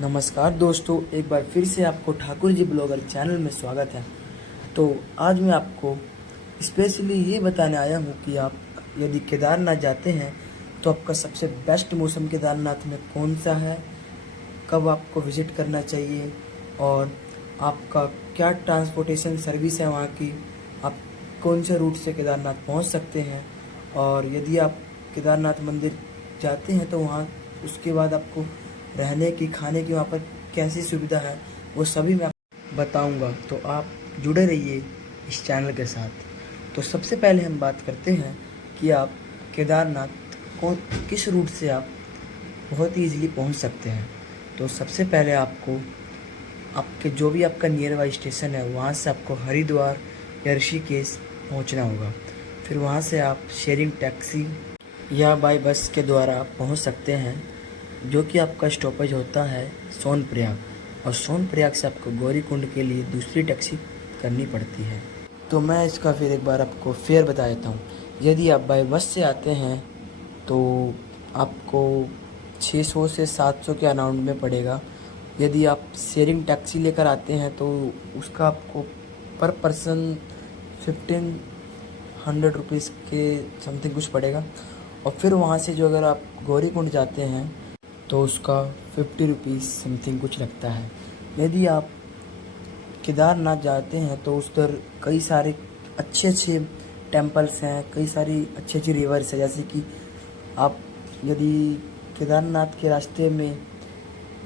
नमस्कार दोस्तों, एक बार फिर से आपको ठाकुर जी ब्लॉगर चैनल में स्वागत है। तो आज मैं आपको स्पेशली ये बताने आया हूँ कि आप यदि केदारनाथ जाते हैं तो आपका सबसे बेस्ट मौसम केदारनाथ में कौन सा है, कब आपको विज़िट करना चाहिए और आपका क्या ट्रांसपोर्टेशन सर्विस है वहाँ की, आप कौन से रूट से केदारनाथ पहुँच सकते हैं। और यदि आप केदारनाथ मंदिर जाते हैं तो वहाँ उसके बाद आपको रहने की, खाने की वहाँ पर कैसी सुविधा है, वो सभी मैं आपको बताऊँगा। तो आप जुड़े रहिए इस चैनल के साथ। तो सबसे पहले हम बात करते हैं कि आप केदारनाथ को किस रूट से आप बहुत ही ईज़िली पहुँच सकते हैं। तो सबसे पहले आपको आपके जो भी आपका नियर बाई स्टेशन है वहाँ से आपको हरिद्वार या ऋषिकेश पहुँचना होगा। फिर वहाँ से आप शेयरिंग टैक्सी या बाय बस के द्वारा पहुँच सकते हैं, जो कि आपका स्टॉपेज होता है सोनप्रयाग, और सोनप्रयाग से आपको गौरीकुंड के लिए दूसरी टैक्सी करनी पड़ती है। तो मैं इसका फिर एक बार आपको फेयर बता देता हूँ। यदि आप बाय बस से आते हैं तो आपको 600 से 700 के अराउंड में पड़ेगा। यदि आप शेयरिंग टैक्सी लेकर आते हैं तो उसका आपको पर पर्सन 1500 रुपीज़ के समथिंग कुछ पड़ेगा। और फिर वहाँ से जो अगर आप गौरीकुंड जाते हैं तो उसका 50 रुपीज़ समथिंग कुछ लगता है। यदि आप केदारनाथ जाते हैं तो उस पर कई सारे अच्छे टेम्पल्स हैं, कई सारी अच्छी रिवर्स है। जैसे कि आप यदि केदारनाथ के रास्ते में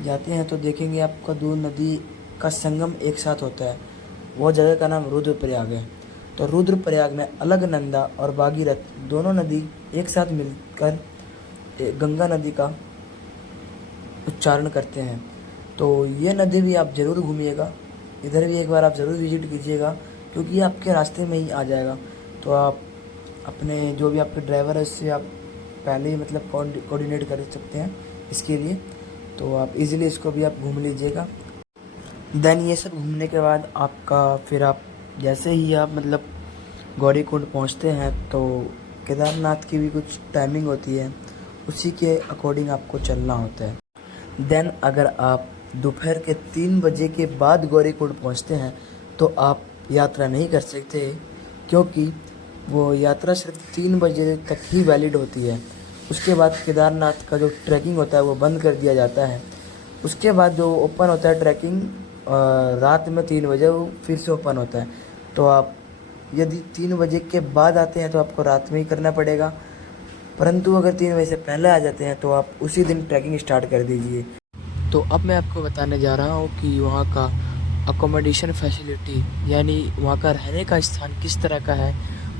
जाते हैं तो देखेंगे आपका दो नदी का संगम एक साथ होता है। वो जगह का नाम रुद्रप्रयाग है। तो रुद्रप्रयाग में अलकनंदा और भागीरथ दोनों नदी एक साथ मिलकर गंगा नदी का उच्चारण करते हैं। तो ये नदी भी आप ज़रूर घूमिएगा, इधर भी एक बार आप ज़रूर विजिट कीजिएगा, क्योंकि ये आपके रास्ते में ही आ जाएगा। तो आप अपने जो भी आपके ड्राइवर है उससे आप पहले ही मतलब कोऑर्डिनेट कर सकते हैं इसके लिए। तो आप इजीली इसको भी आप घूम लीजिएगा। देन ये सब घूमने के बाद आपका फिर आप जैसे ही आप मतलब गौरीकुंड पहुंचते हैं तो केदारनाथ की भी कुछ टाइमिंग होती है, उसी के अकॉर्डिंग आपको चलना होता है। देन अगर आप दोपहर के 3 बजे के बाद गौरीकुंड पहुंचते हैं तो आप यात्रा नहीं कर सकते, क्योंकि वो यात्रा सिर्फ 3 बजे तक ही वैलिड होती है। उसके बाद केदारनाथ का जो ट्रैकिंग होता है वो बंद कर दिया जाता है। उसके बाद जो ओपन होता है ट्रैकिंग रात में 3 बजे वो फिर से ओपन होता है। तो आप यदि 3 बजे के बाद आते हैं तो आपको रात में ही करना पड़ेगा, परंतु अगर 3 बजे से पहले आ जाते हैं तो आप उसी दिन ट्रैकिंग स्टार्ट कर दीजिए। तो अब मैं आपको बताने जा रहा हूँ कि वहाँ का अकोमोडेशन फैसिलिटी, यानी वहाँ का रहने का स्थान किस तरह का है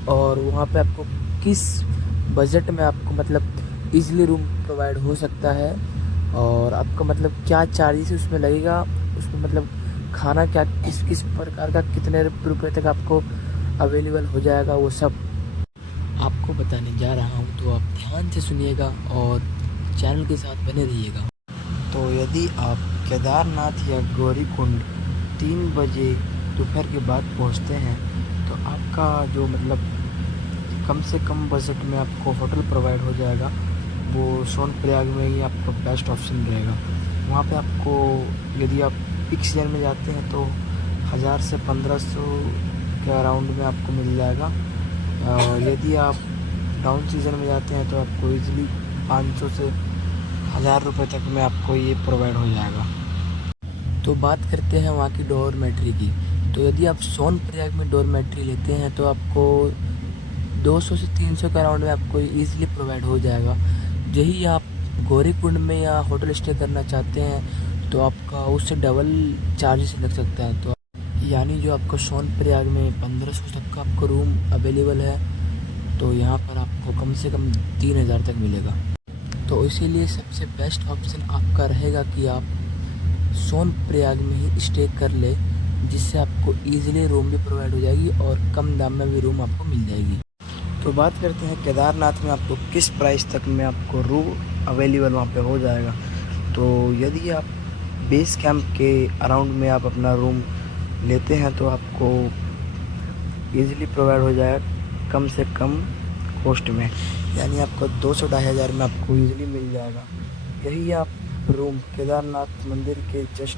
और वहाँ पे आपको किस बजट में आपको मतलब इजीली रूम प्रोवाइड हो सकता है, और आपका मतलब क्या चार्जेस उसमें लगेगा, उसमें मतलब खाना क्या किस प्रकार का कितने रुपये तक आपको अवेलेबल हो जाएगा, वो सब आपको बताने जा रहा हूँ। तो आप ध्यान से सुनिएगा और चैनल के साथ बने रहिएगा। तो यदि आप केदारनाथ या गौरीकुंड 3 बजे दोपहर के बाद पहुँचते हैं तो आपका जो मतलब कम से कम बजट में आपको होटल प्रोवाइड हो जाएगा, वो सोनप्रयाग में ही आपका बेस्ट ऑप्शन रहेगा। वहाँ पे आपको यदि आप पीक सीजन में जाते हैं तो 1000 से 1500 के अराउंड में आपको मिल जाएगा, और यदि आप डाउन सीज़न में जाते हैं तो आपको ईज़िली 500 से 1000 रुपये तक में आपको ये प्रोवाइड हो जाएगा। तो बात करते हैं वहाँ की डॉर्मेट्री की। तो यदि आप सोनप्रयाग में डॉर्मेट्री लेते हैं तो आपको 200 से 300 के अराउंड में आपको ईज़िली प्रोवाइड हो जाएगा। यही आप गौरीकुंड में या होटल स्टे करना चाहते हैं तो आपका उससे डबल चार्जेस लग सकता है। तो यानी जो आपको सोनप्रयाग में 1500 तक का आपको रूम अवेलेबल है, तो यहाँ पर आपको कम से कम 3000 तक मिलेगा। तो इसीलिए सबसे बेस्ट ऑप्शन आपका रहेगा कि आप सोनप्रयाग में ही स्टे कर ले, जिससे आपको ईज़िली रूम भी प्रोवाइड हो जाएगी और कम दाम में भी रूम आपको मिल जाएगी। तो बात करते हैं केदारनाथ में आपको किस प्राइस तक में आपको रूम अवेलेबल वहाँ पे हो जाएगा। तो यदि आप बेस कैंप के अराउंड में आप अपना रूम लेते हैं तो आपको ईज़िली प्रोवाइड हो जाएगा कम से कम कॉस्ट में, यानी आपको 200-2500 में आपको ईज़िली मिल जाएगा। यही आप रूम केदारनाथ मंदिर के जस्ट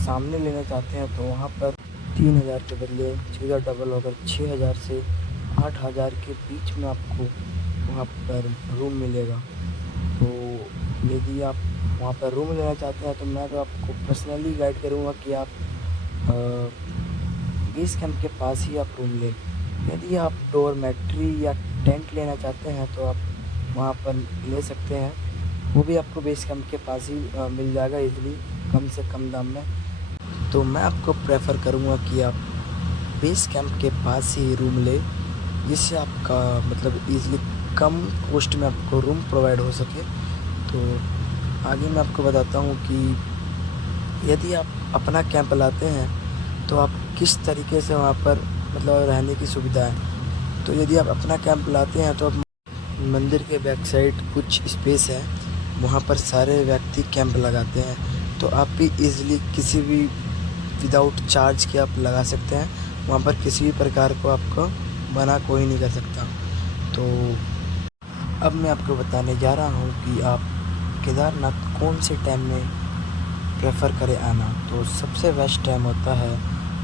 सामने लेना चाहते हैं तो वहाँ पर 3,000 के बदले सीधा डबल होकर 6,000 से 8,000 के बीच में आपको वहाँ पर रूम मिलेगा। तो यदि आप वहाँ पर रूम लेना चाहते हैं तो मैं तो आपको पर्सनली गाइड करूँगा कि आप बेस कैंप के पास ही आप रूम लें। यदि आप डोरमेट्री या टेंट लेना चाहते हैं तो आप वहाँ पर ले सकते हैं, वो भी आपको बेस कैंप के पास ही मिल जाएगा इजीली, कम से कम दाम में। तो मैं आपको प्रेफर करूँगा कि आप बेस कैंप के पास ही रूम ले, जिससे आपका मतलब ईज़िली कम कॉस्ट में आपको रूम प्रोवाइड हो सके। तो आगे मैं आपको बताता हूँ कि यदि आप अपना कैंप लाते हैं तो आप किस तरीके से वहाँ पर मतलब रहने की सुविधा है। तो यदि आप अपना कैंप लाते हैं तो आप मंदिर के बैक साइड कुछ स्पेस है, वहाँ पर सारे व्यक्ति कैंप लगाते हैं। तो आप भी इजीली किसी भी विदाउट चार्ज के आप लगा सकते हैं, वहाँ पर किसी भी प्रकार को आपको मना कोई नहीं कर सकता। तो अब मैं आपको बताने जा रहा हूँ कि आप केदारनाथ कौन से टाइम में प्रेफर करें आना। तो सबसे बेस्ट टाइम होता है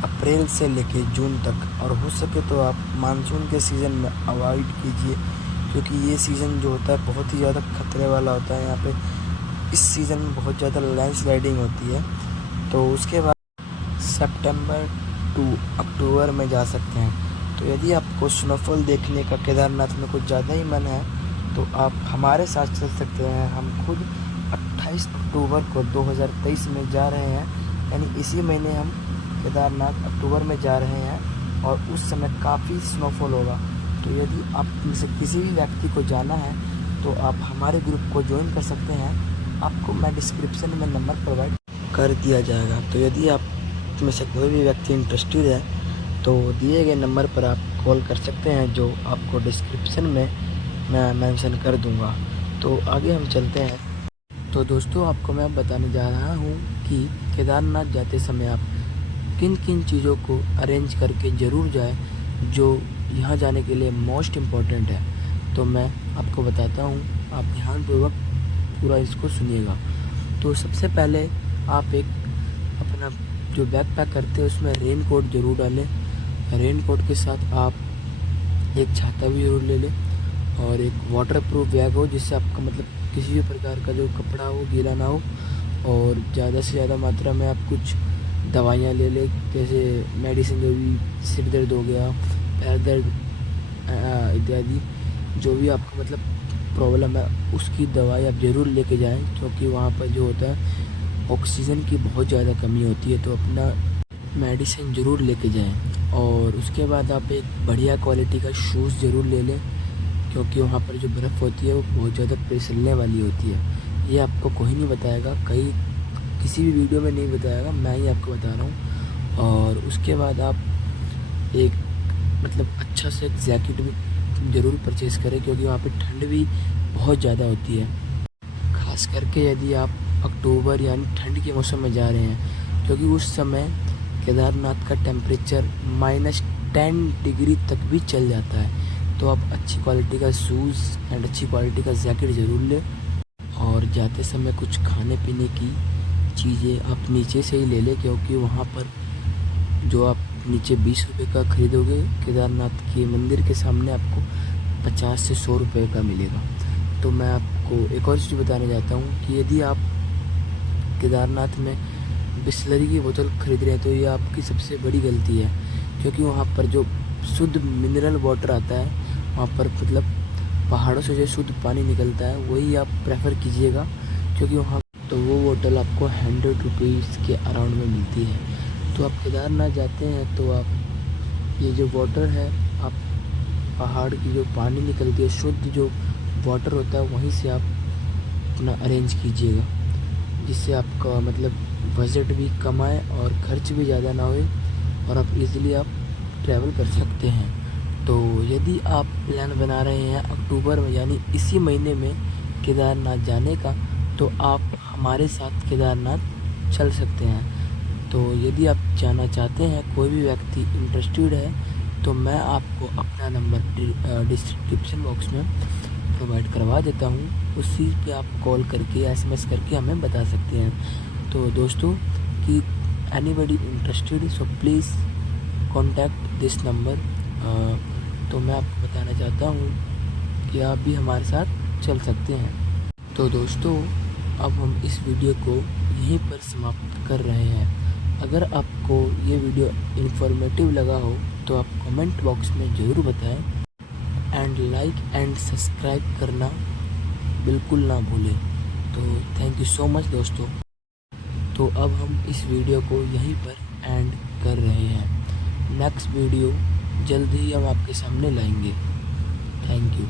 अप्रैल से लेके जून तक, और हो सके तो आप मानसून के सीज़न में अवॉइड कीजिए, क्योंकि ये सीज़न जो होता है बहुत ही ज़्यादा खतरे वाला होता है। यहाँ पे इस सीज़न में बहुत ज़्यादा लैंडस्लाइडिंग होती है। तो उसके बाद सितंबर टू अक्टूबर में जा सकते हैं। तो यदि आपको स्नोफॉल देखने का केदारनाथ में कुछ ज़्यादा ही मन है तो आप हमारे साथ चल सकते हैं। हम खुद 28 अक्टूबर को 2023 में जा रहे हैं, यानी इसी महीने हम केदारनाथ अक्टूबर में जा रहे हैं, और उस समय काफ़ी स्नोफॉल होगा। तो यदि आप में से किसी भी व्यक्ति को जाना है तो आप हमारे ग्रुप को ज्वाइन कर सकते हैं। आपको मैं डिस्क्रिप्शन में नंबर प्रोवाइड कर दिया जाएगा। तो यदि आप में से कोई भी व्यक्ति इंटरेस्टेड है तो दिए गए नंबर पर आप कॉल कर सकते हैं, जो आपको डिस्क्रिप्शन में मैं मेंशन कर दूंगा। तो आगे हम चलते हैं। तो दोस्तों, आपको मैं बताने जा रहा हूँ कि केदारनाथ जाते समय आप किन किन चीज़ों को अरेंज करके ज़रूर जाए, जो यहाँ जाने के लिए मोस्ट इम्पॉर्टेंट है। तो मैं आपको बताता हूँ, आप ध्यानपूर्वक पूरा इसको सुनिएगा। तो सबसे पहले आप एक अपना जो बैग पैक करते हैं उसमें रेन कोट ज़रूर डालें। रेन कोट के साथ आप एक छाता भी ज़रूर ले लें, और एक वाटर प्रूफ बैग हो, जिससे आपका मतलब किसी भी प्रकार का जो कपड़ा हो गीला ना हो। और ज़्यादा से ज़्यादा मात्रा में आप कुछ दवाइयाँ ले लें, जैसे मेडिसिन, जो भी सिर दर्द हो गया, पैर दर्द इत्यादि, जो भी आपको मतलब प्रॉब्लम है उसकी दवाई आप ज़रूर लेके जाएं, क्योंकि वहाँ पर जो होता है ऑक्सीजन की बहुत ज़्यादा कमी होती है। तो अपना मेडिसिन ज़रूर लेके जाएं। और उसके बाद आप एक बढ़िया क्वालिटी का शूज़ ज़रूर ले लें, क्योंकि वहाँ पर जो बर्फ़ होती है वो बहुत ज़्यादा फिसलने वाली होती है। ये आपको कोई नहीं बताएगा, कहीं किसी भी वीडियो में नहीं बताएगा, मैं ही आपको बता रहा हूँ। और उसके बाद आप एक मतलब अच्छा सा एक जैकेट भी ज़रूर परचेज़ करें, क्योंकि वहाँ पे ठंड भी बहुत ज़्यादा होती है। ख़ास करके यदि आप अक्टूबर यानी ठंड के मौसम में जा रहे हैं, क्योंकि उस समय केदारनाथ का टेम्परेचर -10 डिग्री तक भी चल जाता है। तो आप अच्छी क्वालिटी का शूज़ एंड अच्छी क्वालिटी का जैकेट ज़रूर लें। और जाते समय कुछ खाने पीने की चीज़ें आप नीचे से ही ले लें, क्योंकि वहाँ पर जो आप नीचे 20 रुपये का ख़रीदोगे, केदारनाथ के मंदिर के सामने आपको 50 से 100 रुपये का मिलेगा। तो मैं आपको एक और चीज़ बताने जाता हूँ कि यदि आप केदारनाथ में बिसलरी की बोतल ख़रीद रहे हैं तो ये आपकी सबसे बड़ी गलती है, क्योंकि वहाँ पर जो शुद्ध मिनरल वाटर आता है, वहाँ पर मतलब पहाड़ों से जो शुद्ध पानी निकलता है वही आप प्रेफर कीजिएगा, क्योंकि वहाँ तो वो बोतल आपको 100 रुपीज़ के अराउंड में मिलती है। तो आप केदारनाथ जाते हैं तो आप ये जो वाटर है, आप पहाड़ की जो पानी निकलती है, शुद्ध जो वाटर होता है, वहीं से आप अपना अरेंज कीजिएगा, जिससे आपका मतलब बजट भी कम आए और खर्च भी ज़्यादा ना होए, और आप इजीली आप ट्रैवल कर सकते हैं। तो यदि आप प्लान बना रहे हैं अक्टूबर में यानी इसी महीने में केदारनाथ जाने का, तो आप हमारे साथ केदारनाथ चल सकते हैं। तो यदि आप जाना चाहते हैं, कोई भी व्यक्ति इंटरेस्टेड है, तो मैं आपको अपना नंबर डिस्क्रिप्शन बॉक्स में प्रोवाइड करवा देता हूँ, उसी पे आप कॉल करके SMS करके हमें बता सकते हैं। तो दोस्तों कि anybody interested so please contact this number. तो मैं आपको बताना चाहता हूँ कि आप भी हमारे साथ चल सकते हैं। तो दोस्तों अब हम इस वीडियो को यहीं पर समाप्त कर रहे हैं। अगर आपको ये वीडियो इन्फॉर्मेटिव लगा हो तो आप कमेंट बॉक्स में ज़रूर बताएं एंड लाइक एंड सब्सक्राइब करना बिल्कुल ना भूलें। तो थैंक यू सो मच दोस्तों। तो अब हम इस वीडियो को यहीं पर एंड कर रहे हैं। नेक्स्ट वीडियो जल्द ही हम आपके सामने लाएंगे। Thank you.